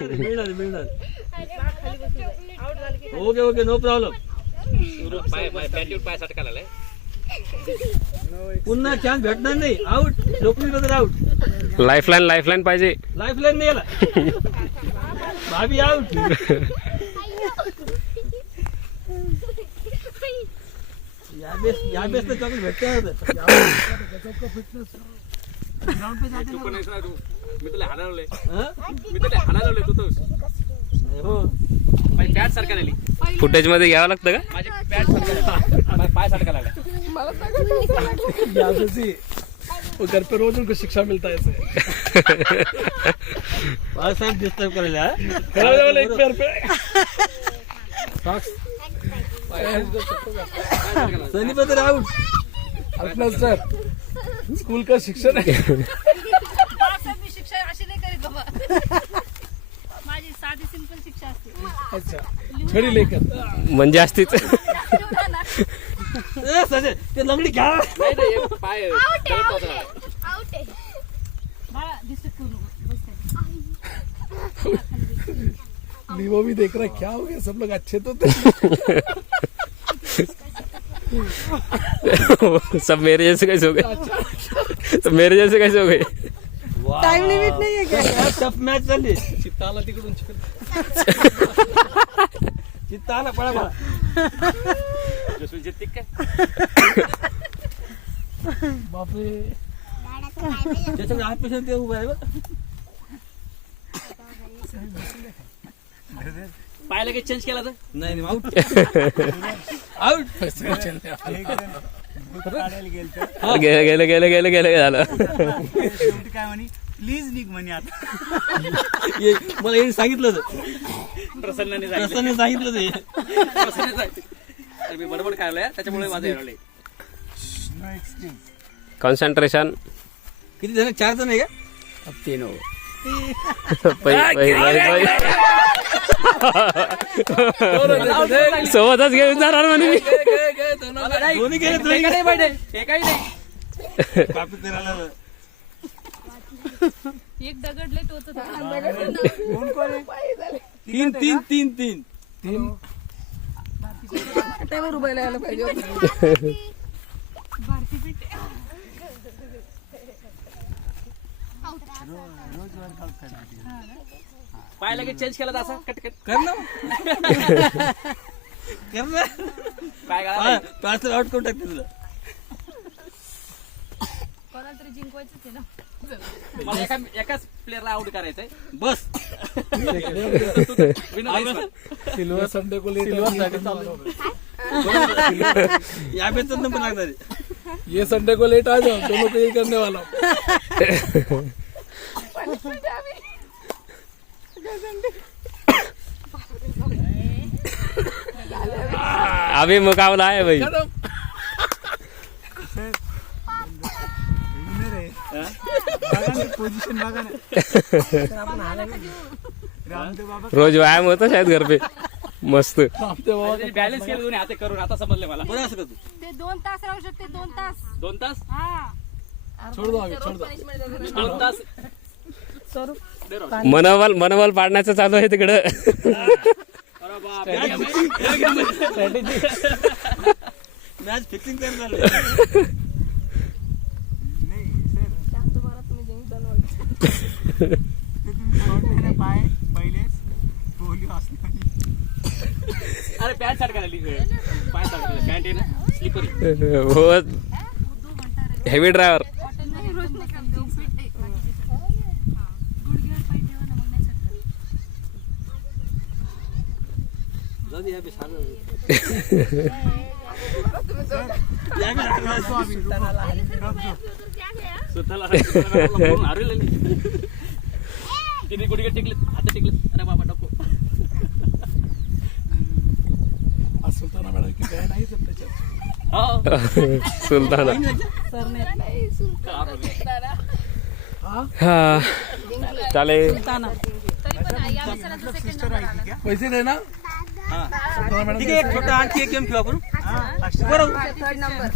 मिळणार. Okay no problem. पुन्हा chance भेटणार नाही. आउट. लोकली बदल आउट. लाईफलाईन पाहिजे. लाईफलाईन नाही याला. भाभी आउट. या बेस तर चॉकलेट भेटते. मी तुला हाणावले तू हो माझी पॅट सारखा झाली. फुटेज मध्ये घ्यावं लागतं का? माझी पॅट सारखा पाय सारखा लागला. घर पे रोज उनको शिक्षा मिलता है ऐसे. साहेब डिस्टर्ब करायला. एक पैर पे सनी बदल आउट. अपना सर स्कूल का शिक्षण है. शिक्षा अशी नाही करीत बाबा. माझी साधी सिंपल शिक्षा असते. अच्छा छड़ी लेकर म्हणजे असतीच. सनी ते लंगडी घ्या. पाय आउट आहे. बाळा डिस्टर्ब करू नको. लीवो भी देख रहा है. क्या हो गया, सब लोग अच्छे तो थे. सब मेरे जैसे कैसे हो गए? सब मेरे जैसे कैसे हो गए? टाइम लिमिट नाही आहे का? टफ मॅच झाली. चित्ताला तिकडून चित्ता आला पळा. जित्ती काय बापरे. त्याच्याकडे ऑपरेशन ते उभं आहे बघ. पाय लगेच चेंज केला तर नाही आउट. आउट. गेलं झालं. काय म्हणे प्लीज निघ म्हणे. आता मला हे सांगितलं होतं. प्रसन्नाने प्रसन्न सांगितलं ते. मी बडबड खायला त्याच्यामुळे माझं एरवले. कॉन्सन्ट्रेशन. किती जण? 4 जण आहे का? अब 3 हो. सोबतच घेऊन जाणार म्हणे मी. दोन्ही गेले. काही नाही पाहिजे हे काही नाही. कॉपी करायला. एक दगड लय टोचत होता. 3 त्यावर उभायला यायला पाहिजे होतं. भारती पेटे. पाय लगेच चेंज केला तर असा कटकट कर ना. कर ना. पाय गाळा. पार्सल आउट करून टाकते तुला. कोणाला तरी जिंकवायचंच आहे ना. मला एकाच प्लेअरला आउट करायचंय. बस. सिल्वर संडे को लेट. या बेच नंबर लागणार आहे. ये संडे को लेट आ जाओ. दोनों को यही करने वाला हूँ. अभी मुकाबला है भाई. पोझिशन बघा ना. रोज व्यायाम होता शायद घर पे. मस्त. बॅलन्स केलं दोन्ही हाते करून. आता समजले मला. बरं असं कर तू. ते 2 तास राहू शकते. 2 तास. 2 तास हा. छोड़ दो अभी, छोड़ दो. 2 तास मनोबल पाडण्याचं चालू आहे तिकडं. मॅच फिक्सिंग करायला झालं. पाय पहिलेच पोलिओ असले. अरे पॅन्ट सारखा झाली. पाय सारखा पॅन्ट आहे ना स्लीपर. बहुत हेवी ड्रायव्हर. हॉटेल नाही रोज नाही करते. उपीट आहे. गुडघ्यावर पाय ठेवा ना मग नाही सरकत. जाऊ दे, या बी साधं. स्वतःला हरवलं. किती गुडघे टेकलेत, हात टेकलेत. अरे बाबा नको. सुलताना मॅडम की बहन आहे तर त्याच्यात. सुलताना. हा चालेल. तरी पण या विषयाला सेकंड नंबर आला. पैसे दे ना. ठीक आहे. एक छोटा आणखी एक गेम खेळू आपण. Third number.